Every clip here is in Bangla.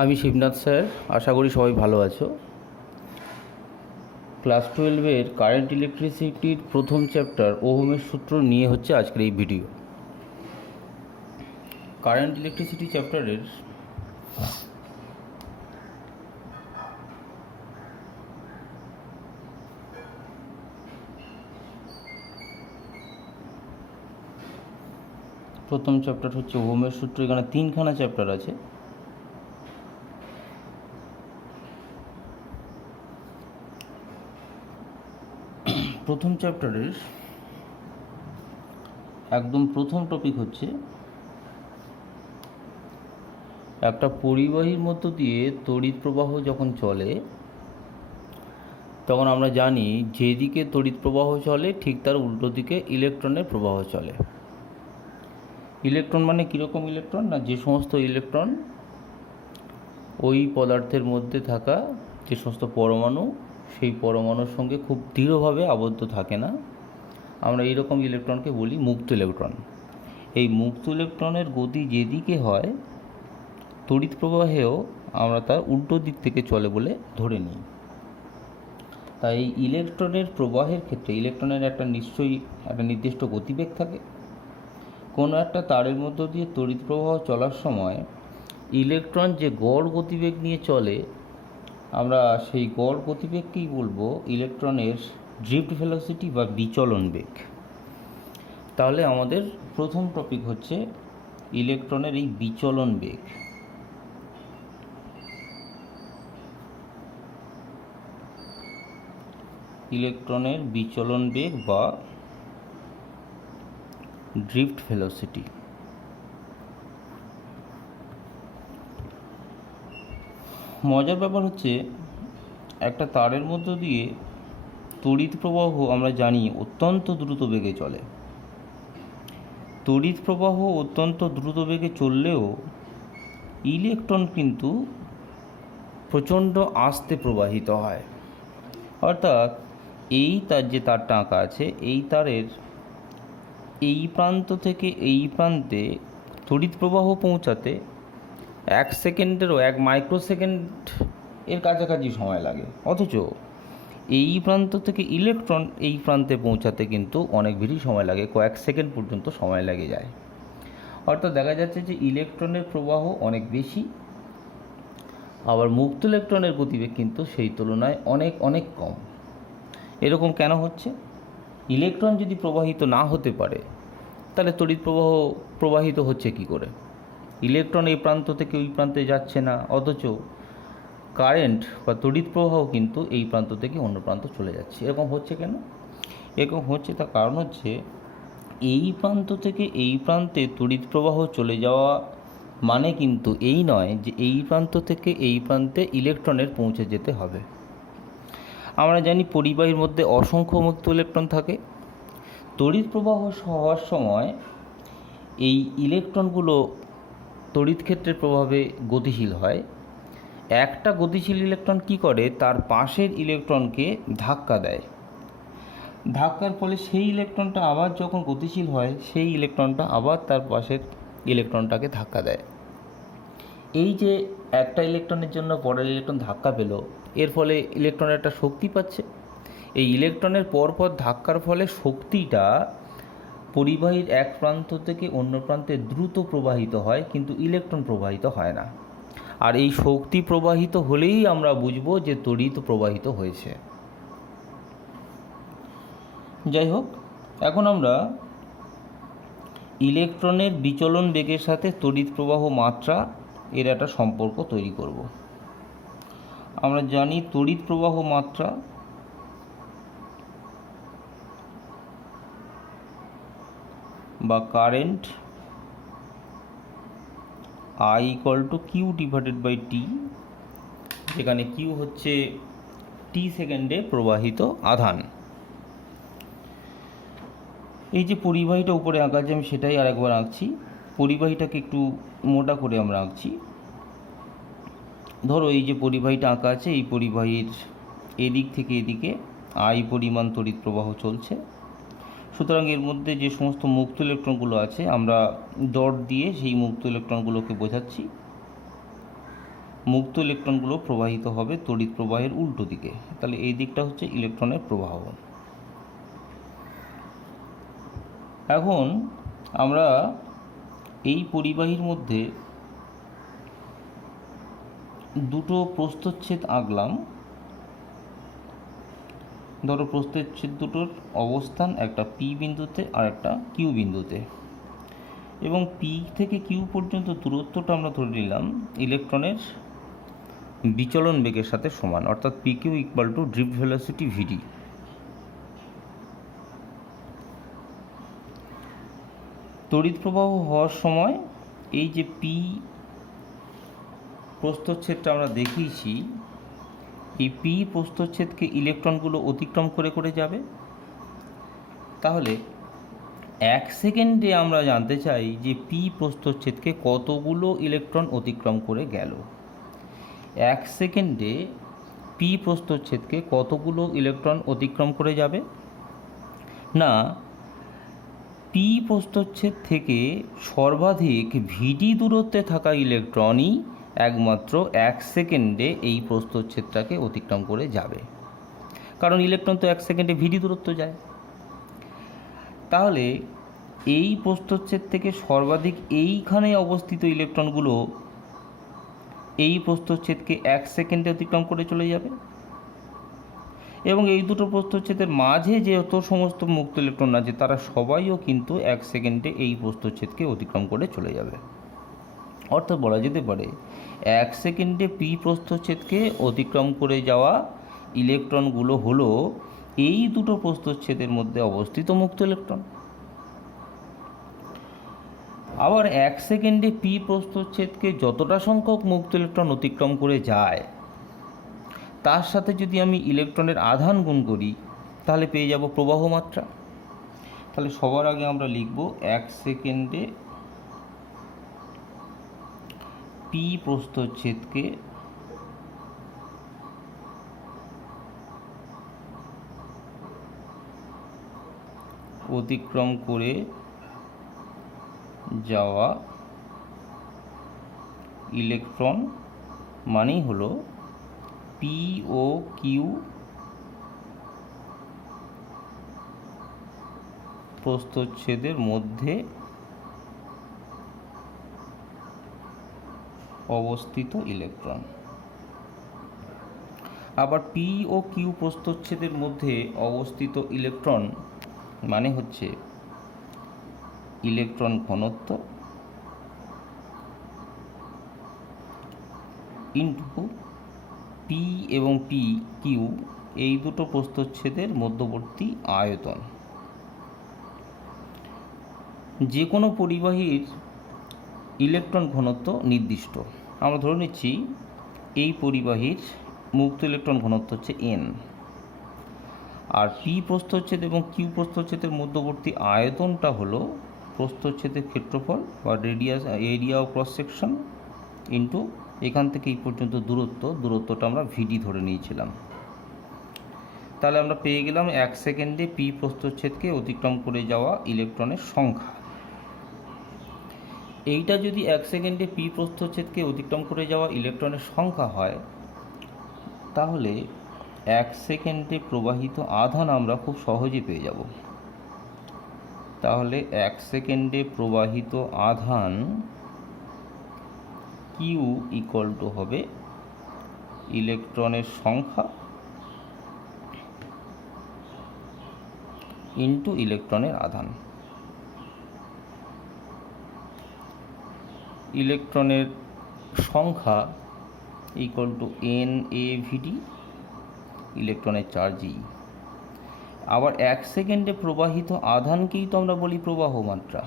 আমি শিবনাথ স্যার, আশা করি সবাই ভালো আছো। ক্লাস 12-এর কারেন্ট ইলেকট্রিসিটির প্রথম চ্যাপ্টার ওহমের সূত্র নিয়ে হচ্ছে আজকের এই ভিডিও। কারেন্ট ইলেকট্রিসিটি চ্যাপ্টারের প্রথম চ্যাপ্টার হচ্ছে ওহমের সূত্র। এখানে তিনখানা চ্যাপ্টার আছে। প্রথম চ্যাপ্টারের একদম প্রথম টপিক হচ্ছে একটা পরিবাহীর মধ্য দিয়ে তড়িৎ প্রবাহ যখন চলে তখন আমরা জানি যেদিকে তড়িৎ প্রবাহ চলে ঠিক তার উল্টো দিকে ইলেকট্রনের প্রবাহ চলে। ইলেকট্রন মানে কীরকম ইলেকট্রন? না, যে সমস্ত ইলেকট্রন ওই পদার্থের মধ্যে থাকা যে সমস্ত পরমাণু, সেই পরমাণুর সঙ্গে খুব দৃঢ়ভাবে আবদ্ধ থাকে না, আমরা এইরকম ইলেকট্রনকে বলি মুক্ত ইলেকট্রন। এই মুক্ত ইলেকট্রনের গতি যেদিকে হয় তড়িৎ প্রবাহেও আমরা তার উল্টো দিক থেকে চলে বলে ধরে নিই। তাই ইলেকট্রনের প্রবাহের ক্ষেত্রে ইলেকট্রনের নিশ্চয়ই একটা নির্দিষ্ট গতিবেগ থাকে। কোনো একটা তারের মধ্য দিয়ে তড়িৎ প্রবাহ চলার সময় ইলেকট্রন যে গড় গতিবেগ নিয়ে চলে, আমরা সেই গড় গতিবেগকেই বলবো ইলেকট্রনের ড্রিফট ভেলোসিটি বা বিচলন বেগ। তাহলে আমাদের প্রথম টপিক হচ্ছে ইলেকট্রনের এই বিচলন বেগ। ইলেকট্রনের বিচলন বেগ বা ড্রিফট ভেলোসিটি। মজার ব্যাপার হচ্ছে একটা তারের মধ্য দিয়ে তড়িৎ প্রবাহ আমরা জানি অত্যন্ত দ্রুত বেগে চলে। তড়িৎ প্রবাহ অত্যন্ত দ্রুত বেগে চললেও ইলেকট্রন কিন্তু প্রচণ্ড আস্তে প্রবাহিত হয়। অর্থাৎ এই তার যে তারটা আঁকা আছে, এই তারের এই প্রান্ত থেকে এই প্রান্তে তড়িৎ প্রবাহ পৌঁছাতে 1 সেকেন্ডেরও 1 মাইক্রোসেকেন্ড এর কাছাকাছি সময় লাগে, অথচ এই প্রান্ত থেকে ইলেকট্রন এই প্রান্তে পৌঁছাতে কিন্তু অনেক বেশি সময় লাগে, কয়েক সেকেন্ড পর্যন্ত সময় লেগে যায়। অর্থাৎ দেখা যাচ্ছে যে ইলেকট্রনের প্রবাহ অনেক বেশি, আবার মুক্ত ইলেকট্রনের গতিবেগ কিন্তু সেই তুলনায় অনেক অনেক কম। এরকম কেন হচ্ছে? ইলেকট্রন যদি প্রবাহিত না হতে পারে তাহলে তড়িৎ প্রবাহ প্রবাহিত হচ্ছে কি করে? ইলেকট্রন এই প্রান্ত থেকে ওই প্রান্তে যাচ্ছে না, অথচ কারেন্ট বা তড়িৎ প্রবাহ কিন্তু এই প্রান্ত থেকে অন্য প্রান্ত চলে যাচ্ছে। এরকম হচ্ছে কেন? এরকম হচ্ছে তার কারণ হচ্ছে এই প্রান্ত থেকে এই প্রান্তে তড়িৎ প্রবাহ চলে যাওয়া মানে কিন্তু এই নয় যে এই প্রান্ত থেকে এই প্রান্তে ইলেকট্রনের পৌঁছে যেতে হবে। আমরা জানি পরিবাহীর মধ্যে অসংখ্য মুক্ত ইলেকট্রন থাকে। তড়িৎ প্রবাহ হওয়ার সময় এই ইলেকট্রনগুলো তড়িৎ ক্ষেত্রের প্রভাবে গতিশীল হয়। একটা গতিশীল ইলেকট্রন কি করে? তার পাশের ইলেকট্রনকে ধাক্কা দেয়। ধাক্কার ফলে সেই ইলেকট্রনটা আবার যখন গতিশীল হয়, সেই ইলেকট্রনটা আবার তার পাশের ইলেকট্রনটাকে ধাক্কা দেয়। এই যে একটা ইলেকট্রনের জন্য পরের ইলেকট্রন ধাক্কা পেল, এর ফলে ইলেকট্রনের একটা শক্তি পাচ্ছে। এই ইলেকট্রনের পরপর ধাক্কার ফলে শক্তিটা পরিবাহীর এক প্রান্ত থেকে অন্য প্রান্তে দ্রুত প্রবাহিত হয়, কিন্তু ইলেকট্রন প্রবাহিত হয় না। আর এই শক্তি প্রবাহিত হলেই আমরা বুঝব যে তড়িৎ প্রবাহিত হয়েছে। যাই হোক, এখন আমরা ইলেকট্রনের বিচলন বেগের সাথে তড়িৎ প্রবাহ মাত্রা এর একটা সম্পর্ক তৈরি করব। আমরা জানি তড়িৎ প্রবাহ মাত্রা বা কারেন্ট I = Q/T, যেখানে Q হচ্ছে T সেকেন্ডে প্রবাহিত আধান। এই যে পরিবাহীটা উপরে আঁকা আছে, আমি সেটাই আরেকবার আঁকছি। পরিবাহীটাকে একটু মোটা করে আমরা আঁকছি। ধরো এই যে পরিবাহীটা আঁকা আছে, এই পরিবাহীর এদিক থেকে এদিকে I পরিমাণ তড়িৎ প্রবাহ চলছে। সুতরাং এর মধ্যে যে সমস্ত মুক্ত ইলেকট্রনগুলো আছে আমরা ডট দিয়ে সেই মুক্ত ইলেকট্রনগুলোকে বোঝাচ্ছি। মুক্ত ইলেকট্রনগুলো প্রবাহিত হবে তড়িৎ প্রবাহের উল্টো দিকে। তাহলে এই দিকটা হচ্ছে ইলেকট্রনের প্রবাহ। এখন আমরা এই পরিবাহীর মধ্যে দুটো প্রস্থচ্ছেদ আঁকলাম। ধরো প্রস্থচ্ছেদ দুটোর অবস্থান একটা পি বিন্দুতে আর একটা কিউ বিন্দুতে, এবং পি থেকে কিউ পর্যন্ত দূরত্বটা আমরা ধরে নিলাম ইলেকট্রনের বিচলন বেগের সাথে সমান, অর্থাৎ P Q equal to drift velocity VD. তড়িৎ প্রবাহ হওয়ার সময় এই যে পি প্রস্থচ্ছেদটা আমরা দেখিয়েছি, এই পি প্রস্থচ্ছেদকে ইলেকট্রনগুলো অতিক্রম করে করে যাবে। তাহলে 1 সেকেন্ডে আমরা জানতে চাই যে পি প্রস্থচ্ছেদকে কতগুলো ইলেকট্রন অতিক্রম করে গেল। 1 সেকেন্ডে পি প্রস্থচ্ছেদকে কতগুলো ইলেকট্রন অতিক্রম করে যাবে না, পি প্রস্থচ্ছেদ থেকে সর্বাধিক ভিডি দূরত্বে থাকা ইলেকট্রনই একমাত্র 1 সেকেন্ডে এই প্রস্থচ্ছেদটাকে অতিক্রম করে যাবে, কারণ ইলেকট্রন তো 1 সেকেন্ডে ভিডি দূরত্ব যায়। তাহলে এই প্রস্থচ্ছেদ থেকে সর্বাধিক এইখানে অবস্থিত ইলেকট্রনগুলো এই প্রস্থচ্ছেদকে 1 সেকেন্ডে অতিক্রম করে চলে যাবে, এবং এই দুটো প্রস্থচ্ছেদের মাঝে যত সমস্ত মুক্ত ইলেকট্রন আছে তারা সবাইও কিন্তু 1 সেকেন্ডে এই প্রস্থচ্ছেদকে অতিক্রম করে চলে যাবে। অর্থাৎ বলা যেতে পারে 1 সেকেন্ডে পি প্রস্থচ্ছেদকে অতিক্রম করে যাওয়া ইলেকট্রনগুলো হলো এই দুটো প্রস্থচ্ছেদের মধ্যে অবস্থিত মুক্ত ইলেকট্রন। আবার 1 সেকেন্ডে পি প্রস্থচ্ছেদকে যতটা সংখ্যক মুক্ত ইলেকট্রন অতিক্রম করে যায় তার সাথে যদি আমি ইলেকট্রনের আধান গুণ করি তাহলে পেয়ে যাব প্রবাহ মাত্রা। তাহলে সবার আগে আমরা লিখব 1 সেকেন্ডে পি প্রস্থচ্ছেদকে অতিক্রম করে যাওয়া ইলেকট্রন মানেই হলো পি ও কিউ প্রস্থচ্ছেদের মধ্যে অবস্থিত ইলেকট্রন। আবার পি ও কিউ প্রস্থচ্ছেদের মধ্যে অবস্থিত ইলেকট্রন মানে হচ্ছে ইলেকট্রন ঘনত্ব ইন্টু পি এবং পি কিউ এই দুটো প্রস্থচ্ছেদের মধ্যবর্তী আয়তন। যে কোনো পরিবাহীর ইলেকট্রন ঘনত্ব নির্দিষ্ট। আমরা ধরে নিচ্ছি এই পরিবাহীর মুক্ত ইলেকট্রন ঘনত্ব হচ্ছে n, আর পি প্রস্থচ্ছেদ এবং কিউ প্রস্থচ্ছেদের মধ্যবর্তী আয়তনটা হলো প্রস্থচ্ছেদের ক্ষেত্রফল বা radius area of cross section into এখান থেকে এই পর্যন্ত দূরত্বটা আমরা ভিডি ধরে নিয়েছিলাম। তাহলে আমরা পেয়ে গেলাম 1 সেকেন্ডে পি প্রস্থচ্ছেদকে অতিক্রম করে যাওয়া ইলেকট্রনের সংখ্যা। এইটা যদি 1 সেকেন্ডে পি প্রস্থচ্ছেদকে অতিক্রম করে যাওয়া ইলেকট্রনের সংখ্যা হয় তাহলে 1 সেকেন্ডে প্রবাহিত আধান আমরা খুব সহজে পেয়ে যাব। তাহলে 1 সেকেন্ডে প্রবাহিত আধান কিউ ইকুয়াল টু হবে ইলেকট্রনের সংখ্যা ইন্টু ইলেকট্রনের আধান। ইলেকট্রনের সংখ্যা ইকুয়াল টু এন এ ভিডি, ইলেকট্রনের চার্জ ই। আবার 1 সেকেন্ডে প্রবাহিত আধানকেই তো আমরা বলি প্রবাহ মাত্রা।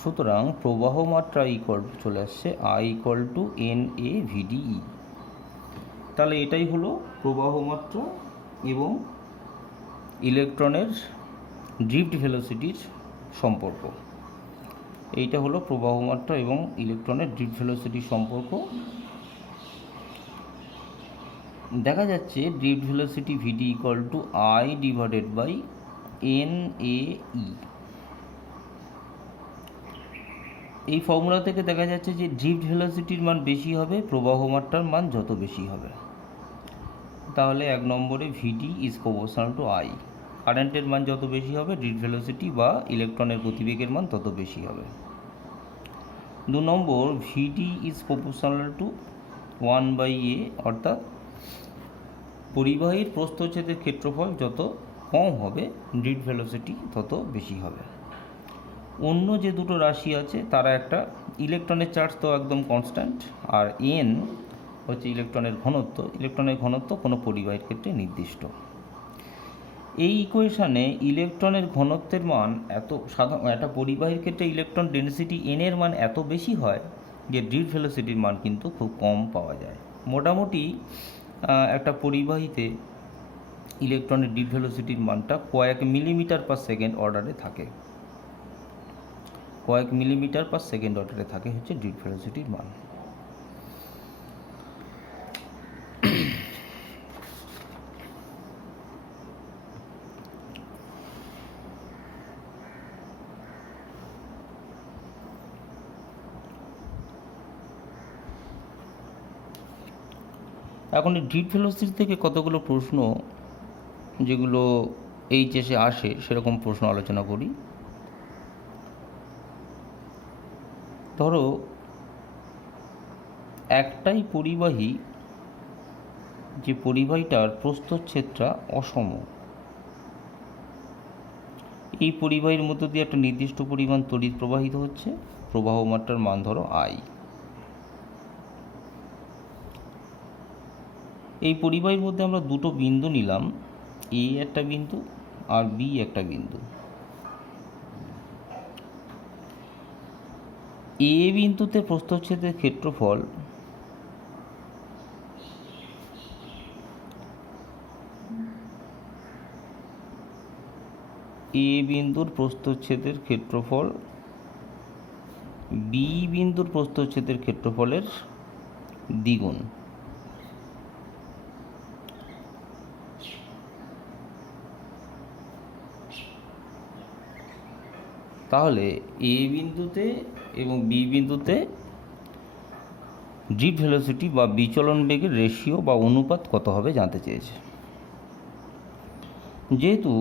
সুতরাং প্রবাহ মাত্রা ইকুয়াল টু চলে আসছে I equal to N A VD E. তাহলে এটাই হলো প্রবাহ মাত্রা এবং ইলেকট্রনের ড্রিফট ভেলোসিটির সম্পর্ক। এইটা হলো প্রবাহ মাত্রা এবং ইলেকট্রনের ড্রিফট ভেলোসিটির সম্পর্ক। দেখা যাচ্ছে drift velocity VD equal to I divided by N A E. এই ফর্মুলা থেকে দেখা যাচ্ছে যে ড্রিফট ভেলোসিটির মান বেশি হবে প্রবাহ মাত্রার মান যত বেশি হবে। তাহলে 1 নম্বরে ভিডি ইজ প্রপোর্শনাল টু আই, কারেন্টের মান যত বেশি হবে ড্রিফট ভেলোসিটি বা ইলেকট্রনের গতিবেগের মান তত বেশি হবে। 2 নম্বর ভিডি ইজ প্রপোর্শনাল টু 1/a, অর্থাৎ পরিবাহীর প্রস্থচ্ছেদের ক্ষেত্রফল যত কম হবে ড্রিফট ভেলোসিটি তত বেশি হবে। অন্য যে দুটো রাশি আছে তারা একটা ইলেকট্রনের চার্জ তো একদম কনস্ট্যান্ট, আর এন হচ্ছে ইলেকট্রনের ঘনত্ব। ইলেকট্রনের ঘনত্ব কোনো পরিবাহীর ক্ষেত্রে নির্দিষ্ট। এই ইকুয়েশানে ইলেকট্রনের ঘনত্বের মান একটা পরিবাহীর ক্ষেত্রে ইলেকট্রন ডেনসিটি এন এর মান এত বেশি হয় যে ড্রিফট ভেলোসিটির মান কিন্তু খুব কম পাওয়া যায়। মোটামুটি একটা পরিবাহীতে ইলেকট্রনের ড্রিফট ভেলোসিটির মানটা কয়েক মিলিমিটার পার সেকেন্ড অর্ডারে থাকে, কয়েক মিলিমিটার পার সেকেন্ড অর্ডারে থাকে হচ্ছে ড্রিফট ভেলোসিটির মান। এখন এই ড্রিফট ভেলোসিটি থেকে কতগুলো প্রশ্ন যেগুলো এইচএসে আসে সেরকম প্রশ্ন আলোচনা করি। ধরো একটাই পরিবাহী, যে পরিবাহীটার প্রস্থচ্ছেদটা অসম, এই পরিবাহীর মধ্য দিয়ে একটা নির্দিষ্ট পরিমাণ তড়িৎ প্রবাহিত হচ্ছে, প্রবাহ মাত্রার মান ধরো আই। এই পরিবাহীর মধ্যে আমরা দুটো বিন্দু নিলাম, এ একটা বিন্দু আর বি একটা বিন্দু। এ বিন্দুতে প্রস্থচ্ছেদের ক্ষেত্রফল এ বিন্দুর প্রস্থচ্ছেদের ক্ষেত্রফল বি বিন্দুর প্রস্থচ্ছেদের ক্ষেত্রফলের দ্বিগুণ। তাহলে এ বিন্দুতে এবং বি বিন্দুতে ড্রিফট ভেলোসিটি বা বিচলন বেগের রেশিও বা অনুপাত কত হবে জানতে চেয়েছে। যেহেতু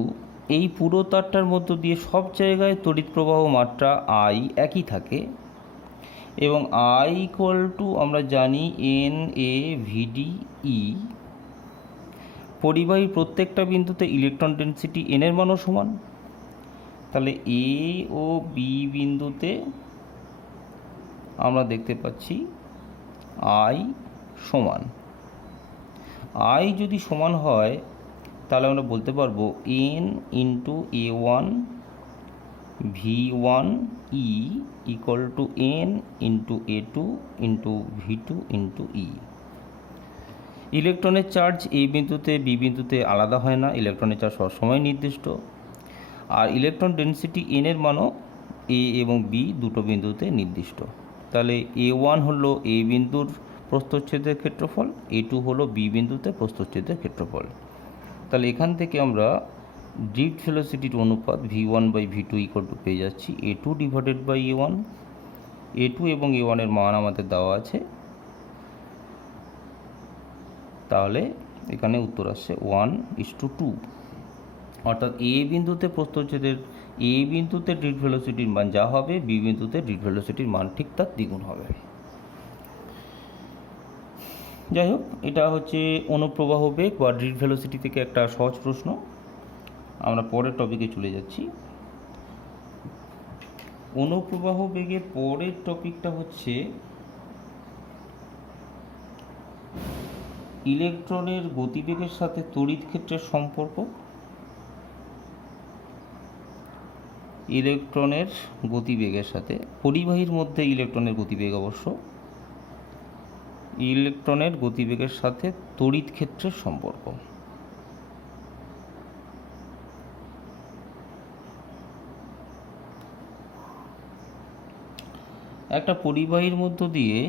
এই পুরো তারটার মধ্য দিয়ে সব জায়গায় তড়িৎ প্রবাহ মাত্রা আই একই থাকে এবং আই ইকুয়াল টু আমরা জানি এন এ ভিডি ই, পরিবাহীর প্রত্যেকটা বিন্দুতে ইলেকট্রন ডেনসিটি এন এর মানও সমান। তাহলে এ ও বি বিন্দুতে আমরা দেখতে পাচ্ছি আই সমান। আই যদি সমান হয় তাহলে আমরা বলতে পারবো N into A one V one E equal to N into A two into V two into E. ইলেকট্রনের চার্জ এ বিন্দুতে বি বিন্দুতে আলাদা হয় না, ইলেকট্রনের চার্জ সবসময় নির্দিষ্ট। আর ইলেকট্রন ডেনসিটি এন এর মানও এ এবং বি দুটো বিন্দুতে নির্দিষ্ট। তাহলে এ ওয়ান হলো এ বিন্দুর প্রস্থচ্ছেদের ক্ষেত্রফল, এ টু হলো বি বিন্দুতে প্রস্থচ্ছেদের ক্ষেত্রফল। তাহলে এখান থেকে আমরা ড্রিফট ভেলোসিটির অনুপাত V one by V two equal to পেয়ে যাচ্ছি A two divided by A one. A two এবং এ ওয়ানের মান আমাদের দেওয়া আছে, তাহলে এখানে উত্তর আসছে 1:2, অর্থাৎ এ বিন্দুতে প্রস্থচ্ছেদের এ বিন্দুতে ড্রিফট ভেলোসিটির মান যা হবে বি বিন্দুতে ড্রিফট ভেলোসিটির মান ঠিক তার দ্বিগুণ হবে। যাই হোক, এটা হচ্ছে অনুপ্রবাহ বেগ বা ড্রিফট ভেলোসিটি থেকে একটা সহজ প্রশ্ন। আমরা পরের টপিকে চলে যাচ্ছি। অনুপ্রবাহ বেগের পরের টপিকটা হচ্ছে ইলেকট্রনের গতিবেগের সাথে তড়িৎ ক্ষেত্রের সম্পর্ক। ইলেকট্রনের গতিবেগের সাথে, পরিবাহীর মধ্যে ইলেকট্রনের গতিবেগ অবশ্য, ইলেকট্রনের গতিবেগের সাথে তড়িৎ ক্ষেত্রের সম্পর্ক। একটা পরিবাহীর মধ্য দিয়ে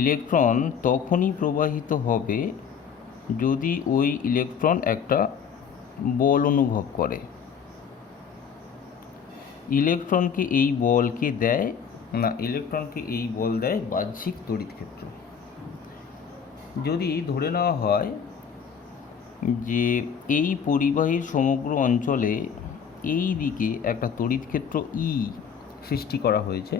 ইলেকট্রন তখনই প্রবাহিত হবে যদি ওই ইলেকট্রন একটা বল অনুভব করে। ইলেকট্রনকে এই বলকে দেয় না, ইলেকট্রনকে এই বল দেয় বাহ্যিক তড়িৎ ক্ষেত্র। যদি ধরে নেওয়া হয় যে এই পরিবাহীর সমগ্র অঞ্চলে এই দিকে একটা তড়িৎ ক্ষেত্র ই সৃষ্টি করা হয়েছে,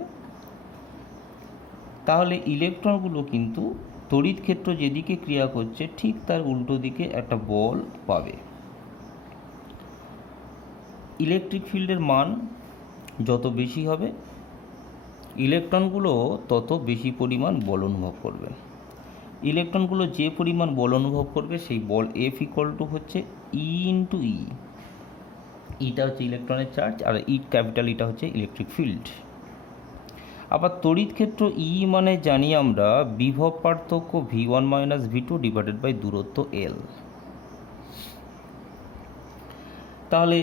তাহলে ইলেকট্রনগুলো কিন্তু তড়িৎ ক্ষেত্র যেদিকে ক্রিয়া করছে ঠিক তার উল্টো দিকে একটা বল পাবে। ইলেকট্রিক ফিল্ডের মান যত বেশি হবে, ইলেকট্রনগুলো তত বেশি পরিমাণ বল অনুভব করবে। ইলেকট্রনগুলো যে পরিমাণ বল অনুভব করবে সেই বল এফ ইকুয়াল টু হচ্ছে ই ইন্টু ই। ইটা হচ্ছে ইলেকট্রনের চার্জ, আর ই ক্যাপিটাল ইটা হচ্ছে ইলেকট্রিক ফিল্ড। আবার তড়িৎ ক্ষেত্র ই মানে জানি আমরা বিভব পার্থক্য V1 minus V2 divided by দূরত্ব L। তাহলে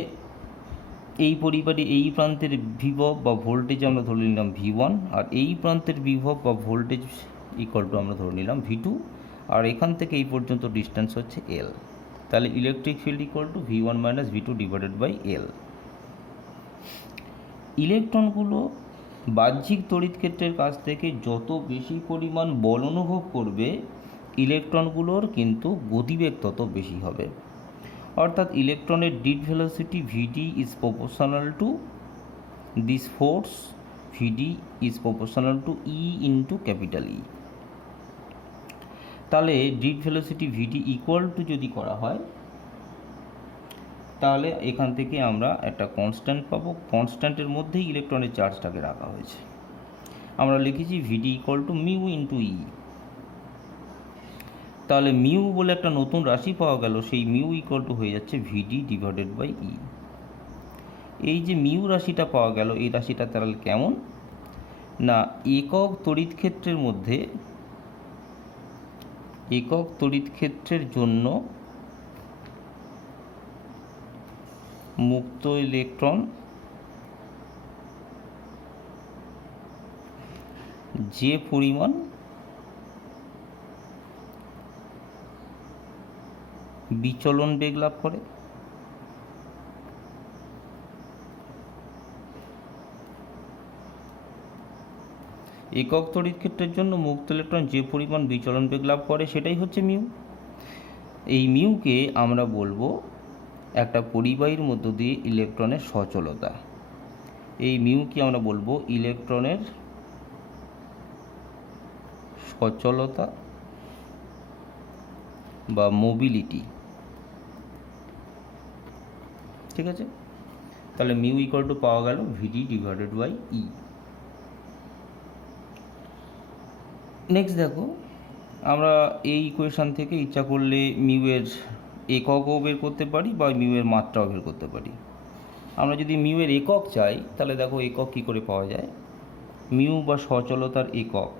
এই পরিবারে এই প্রান্তের বিভব বা ভোল্টেজ আমরা ধরে নিলাম V1, আর এই প্রান্তের বিভব বা ভোল্টেজ ইকুয়াল টু আমরা ধরে নিলাম V2, আর এখান থেকে এই পর্যন্ত ডিস্টেন্স হচ্ছে L। তাহলে electric field equal to V1 minus V2 divided by L। ইলেকট্রনগুলো বাহ্যিক তড়িৎ ক্ষেত্রের কাছ থেকে যত বেশি পরিমাণ বল অনুভব করবে, ইলেকট্রনগুলোর কিন্তু গতিবেগ তত বেশি হবে। অর্থাৎ ইলেকট্রনের ডিড velocity Vd is proportional to this force, Vd is proportional to E into capital E. তাহলে ডিড ভেলোসিটি Vd ইকুয়াল টু যদি করা হয়, তাহলে এখান থেকে আমরা একটা কনস্ট্যান্ট পাবো। কনস্ট্যান্টের মধ্যেই ইলেকট্রনের চার্জটাকে রাখা হয়েছে। আমরা লিখেছি Vd equal to mu into E. তাহলে মিউ বলে একটা নতুন রাশি পাওয়া গেল, সেই মিউ ইকুয়াল টু হয়ে যাচ্ছে Vd ডিভাইডেড বাই ই। এই যে মিউ রাশিটা পাওয়া গেল, এই রাশিটা তাহলে কেমন না, একক তড়িৎ ক্ষেত্রের মধ্যে, একক তড়িৎ ক্ষেত্রের জন্য মুক্ত ইলেকট্রন যে পরিমাণ বিচলন বেগ লাভ করে, একক তড়িৎ ক্ষেত্রের জন্য মুক্ত ইলেকট্রন যে পরিমাণ বিচলন বেগ লাভ করে সেটাই হচ্ছে মিউ। এই মিউকে আমরা বলবো একটা পরিবাহীর মধ্য দিয়ে ইলেকট্রনের সচলতা। এই মিউকে আমরা বলবো ইলেকট্রনের সচলতা বা মোবিলিটি। ঠিক আছে, তাহলে মিউ ইকুয়াল টু পাওয়া গেল Vd divided by E. Next দেখো, আমরা এই ইকুয়েশান থেকে ইচ্ছা করলে মিউয়ের এককও বের করতে পারি বা মিউয়ের মাত্রাও বের করতে পারি। আমরা যদি মিউয়ের একক চাই, তাহলে দেখো একক কী করে পাওয়া যায়। মিউ বা সচলতার একক,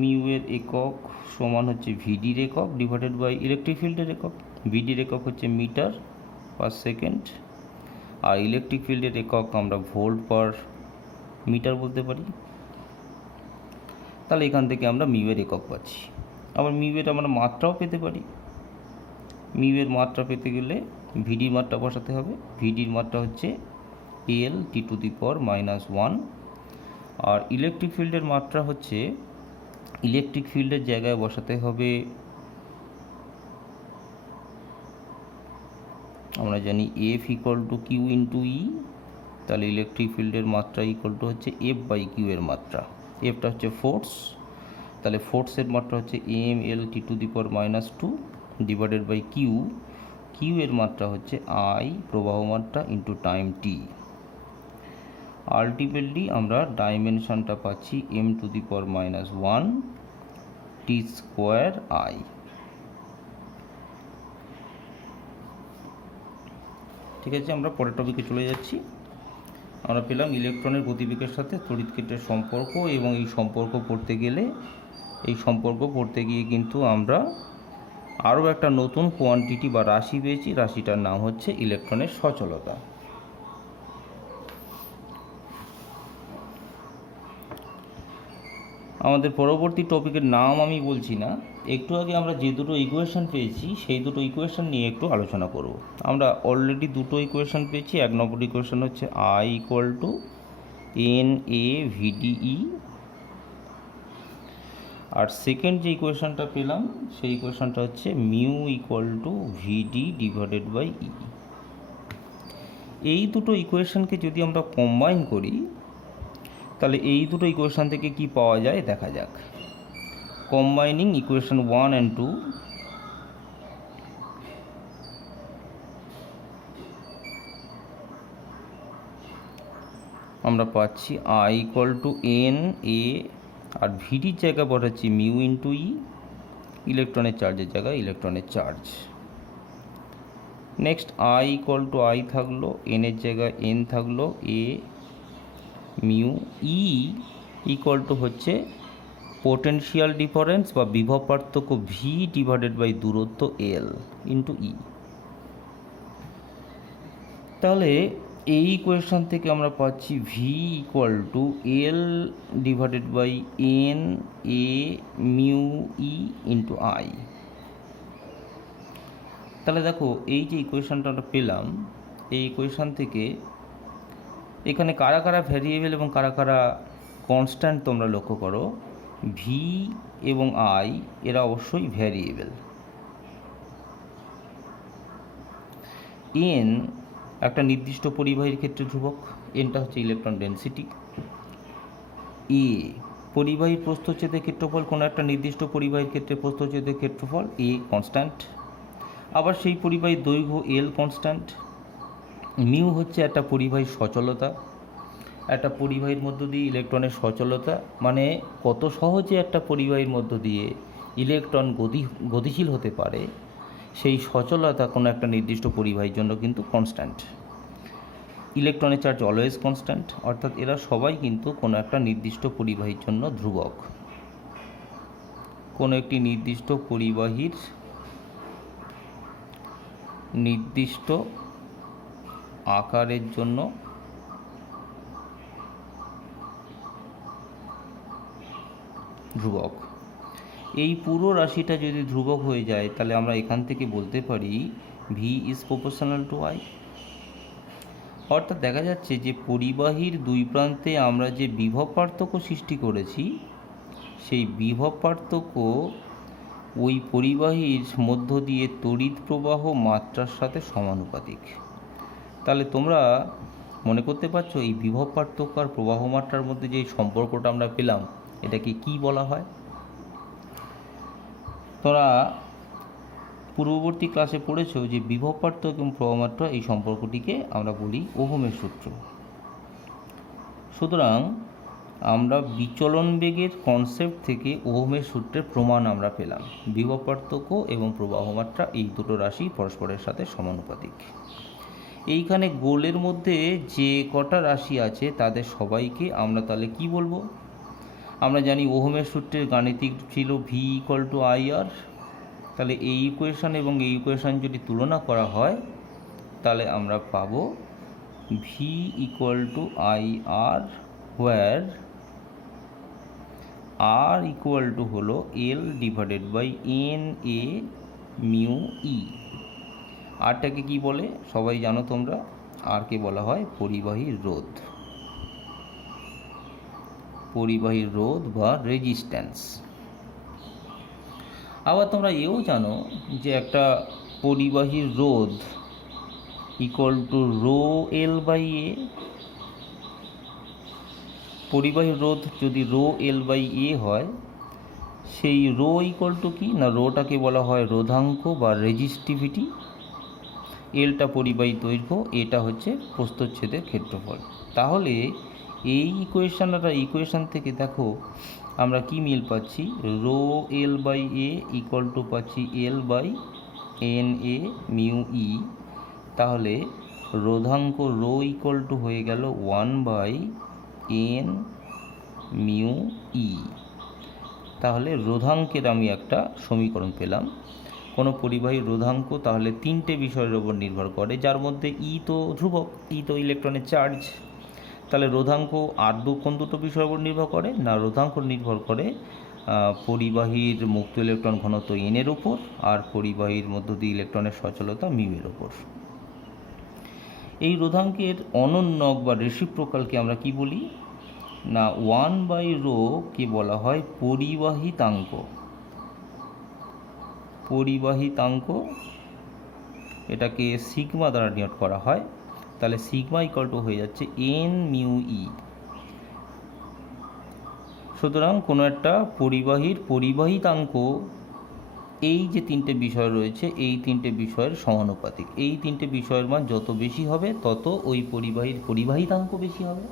মিউয়ের একক সমান হচ্ছে ভিডির একক ডিভাইডেড বাই ইলেকট্রিক ফিল্ডের একক। ভিডির একক হচ্ছে মিটার পার সেকেন্ড, আর ইলেকট্রিক ফিল্ডের একক আমরা ভোল্ট পার মিটার বলতে পারি। তাহলে এখান থেকে আমরা মিউয়ের একক পাচ্ছি। আবার মিউয়ের আমরা মাত্রাও পেতে পারি। মিউয়ের মাত্রা পেতে গেলে ভিডির মাত্রা বসাতে হবে। ভিডির মাত্রা হচ্ছে এল T to the power -1, R electric ফিল্ডের মাত্রা হচ্ছে, ইলেকট্রিক ফিল্ডের জায়গায় বসাতে হবে, আমরা জানি F equal to Q into E. তাহলে ইলেকট্রিক ফিল্ডের মাত্রা ইকুয়াল টু হচ্ছে এফ বাই কিউ এর মাত্রা। এফটা হচ্ছে ফোর্স, তাহলে ফোর্সের মাত্রা হচ্ছে M L T to the power -2 divided by Q. Q এর মাত্রা হচ্ছে আই প্রবাহ মাত্রা ইন্টু টাইম টি। আলটিমেটলি আমরা ডাইমেনশনটা পাচ্ছি M to the power -1 T square I. ঠিক আছে, আমরা পরের টপিকে চলে যাচ্ছি। আমরা পেলাম ইলেকট্রনের গতিবেগের সাথে তড়িৎ ক্ষেত্রের সম্পর্ক, এবং এই সম্পর্ক পড়তে গিয়ে কিন্তু আমরা আরও একটা নতুন কোয়ান্টিটি বা রাশি পেয়েছি। রাশিটার নাম হচ্ছে ইলেকট্রনের সচলতা। আমাদের পরবর্তী টপিকের নাম আমি বলছি না, একটু আগে আমরা যে দুটো ইকুয়েশন পেয়েছি সেই দুটো ইকুয়েশন নিয়ে একটু আলোচনা করব। আমরা অলরেডি দুটো ইকুয়েশন পেয়েছি। 1 নম্বর ইকুয়েশন হচ্ছে I ইকুয়াল টু NAVDE, আর সেকেন্ড যে ইকুয়েশনটা পেলাম সেই ইকুয়েশনটা হচ্ছে mu equal to VD divided by E। এই দুটো ইকুয়েশনকে যদি আমরা কম্বাইন করি তাহলে এই দুটো ইকুয়েশন থেকে কি পাওয়া যায় দেখা যাক। কম্বাইনিং ইকুয়েশন 1 and 2, আমরা পাচ্ছি I ইকুয়াল টু NA, আর ভিডির জায়গা বসাচ্ছি মিউ ইন্টু E, ইলেকট্রনের চার্জের জায়গায় ইলেকট্রনের charge. Next I equal to I থাকলো, N এর জায়গায় N থাকলো, A mu. E equal to হচ্ছে পোটেনশিয়াল ডিফারেন্স বা বিভব পার্থক্য V ডিভাইডেড বাই দূরত্ব L ইন্টু E। তাহলে এই ইকুয়েশন থেকে আমরা পাচ্ছি V equal to L divided by N A mu E into I। তাহলে দেখো এই যে ইকুয়েশনটা আমরা পেলাম, এই ইকুয়েশন থেকে এখানে কারা কারা ভ্যারিয়েবল এবং কারা কারা কনস্ট্যান্ট তোমরা লক্ষ্য করো। V এবং I এরা অবশ্যই ভ্যারিয়েবল। N একটা নির্দিষ্ট পরিবাহীর ক্ষেত্রে ধ্রুবক, এনটা হচ্ছে ইলেকট্রন ডেনসিটি। A পরিবাহীর প্রস্থচ্ছেদের ক্ষেত্রফল, কোনো একটা নির্দিষ্ট পরিবাহীর ক্ষেত্রে প্রস্থচ্ছেদের ক্ষেত্রফল A কনস্ট্যান্ট। আবার সেই পরিবাহীর দৈর্ঘ্য L কনস্ট্যান্ট। মিউ হচ্ছে একটা পরিবাহীর সচলতা, একটা পরিবাহীর মধ্য দিয়ে ইলেকট্রনের সচলতা, মানে কত সহজে একটা পরিবাহীর মধ্য দিয়ে ইলেকট্রন গতিশীল হতে পারে, সেই সচলতা কোনো একটা নির্দিষ্ট পরিবাহীর জন্য কিন্তু কনস্ট্যান্ট। ইলেকট্রনের চার্জ অলওয়েজ কনস্ট্যান্ট, অর্থাৎ এরা সবাই কিন্তু কোনো একটা নির্দিষ্ট পরিবাহীর জন্য ধ্রুবক। কোনো একটি নির্দিষ্ট পরিবাহীর নির্দিষ্ট আকারের জন্য ধ্রুবক। এই পুরো রাশিটা যদি ধ্রুবক হয়ে যায় তাহলে আমরা এখান থেকে বলতে পারি V is proportional two I। অর্থাৎ দেখা যাচ্ছে যে পরিবাহীর দুই প্রান্তে আমরা যে বিভব পার্থক্য সৃষ্টি করেছি, সেই বিভব পার্থক্য ওই পরিবাহীর মধ্য দিয়ে তড়িৎ প্রবাহ মাত্রার সাথে সমানুপাতিক। তাহলে তোমরা মনে করতে পারছো এই বিভব পার্থক্য আর প্রবাহ মাত্রার মধ্যে যে সম্পর্কটা আমরা পেলাম এটাকে কি বলা হয়? তোমরা পূর্ববর্তী ক্লাসে পড়েছো যে বিভব পার্থক্য এবং প্রবাহ মাত্রা, এই সম্পর্কটিকে আমরা বলি ওহমের সূত্র। সুতরাং আমরা বিচলন বেগের কনসেপ্ট থেকে ওহমের সূত্রের প্রমাণ আমরা পেলাম। বিভব পার্থক্য এবং প্রবাহ মাত্রা এই দুটো রাশি পরস্পরের সাথে সমানুপাতিক। এইখানে গোলের মধ্যে যে কটা রাশি আছে তাদের সবাইকে আমরা তাহলে কি বলবো? আমরা জানি ওহমের সূত্রের গাণিতিক ছিল V ইকুয়াল টু IR। তাহলে এই ইকুয়েশন এবং এই ইকুয়েশন যদি তুলনা করা হয় তাহলে আমরা পাবো V equal to IR, where R equal to হলো L divided by NA mu E। আরটাকে কি বলে সবাই জানো তোমরা, আরকে বলা হয় পরিবাহীর রোধ, পরিবাহীর রোধ বা রেজিস্ট্যান্স। আবার তোমরা এও জানো যে একটা পরিবাহীর রোধ equal to rho L by A। পরিবাহীর রোধ যদি রো L বাই A হয়, সেই রো ইকুয়াল টু কি না, রোটাকে বলা হয় রোধাঙ্ক বা রেজিস্টিভিটি। এলটা পরিবাহী দৈর্ঘ্য, এটা হচ্ছে প্রস্থচ্ছেদের ক্ষেত্রফল। তাহলে এই ইকুয়েশন থেকে দেখো আমরা কি মিল পাচ্ছি, rho L by A equal to পাচ্ছি L by NA mu E। তাহলে রোধাঙ্ক রো ইকুয়াল টু হয়ে গেল 1 বাই N মিউ E। তাহলে রোধাঙ্কের আমি একটা সমীকরণ পেলাম। কোনো পরিবাহীর রোধাঙ্ক তাহলে তিনটে বিষয়ের ওপর নির্ভর করে, যার মধ্যে E তো ধ্রুবক, E তো ইলেকট্রনের চার্জ। তাহলে রোধাঙ্ক আর কোন দুটো বিষয়ের উপর নির্ভর করে না, রোধাঙ্ক নির্ভর করে পরিবাহীর মুক্ত ইলেকট্রন ঘনত্ব এনের উপর আর পরিবাহীর মধ্য দিয়ে ইলেকট্রনের সচলতা মিউয়ের ওপর। এই রোধাঙ্কের অনন্যক বা রেসিপ্রোকালকে আমরা কি বলি না 1/ρ কে বলা হয় পরিবাহিতাঙ্ক। পরিবাহিতাঙ্ক এটাকে সিগমা দ্বারা ডিনোট করা হয়। তাহলে সিগমা ইকুয়াল টু হয়ে যাচ্ছে এন মিউ ই। সুতরাং কোনো একটা পরিবাহীর পরিবাহিতাঙ্ক এই যে তিনটে বিষয় রয়েছে এই তিনটে বিষয়ের সমানুপাতিক। এই তিনটে বিষয়ের মান যত বেশি হবে তত ওই পরিবাহীর পরিবাহিতাঙ্ক বেশি হবে,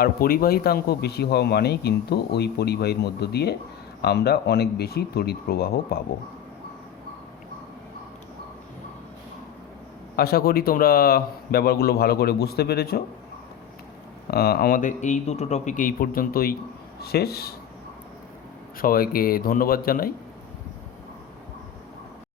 আর পরিবাহিতাঙ্ক বেশি হওয়া মানেই কিন্তু ওই পরিবাহীর মধ্য দিয়ে আমরা অনেক বেশি তড়িৎ প্রবাহ পাব। আশা করি তোমরা ব্যাপারগুলো ভালো করে বুঝতে পেরেছো। আমাদের এই দুটো টপিক এই পর্যন্তই শেষ। সবাইকে ধন্যবাদ জানাই।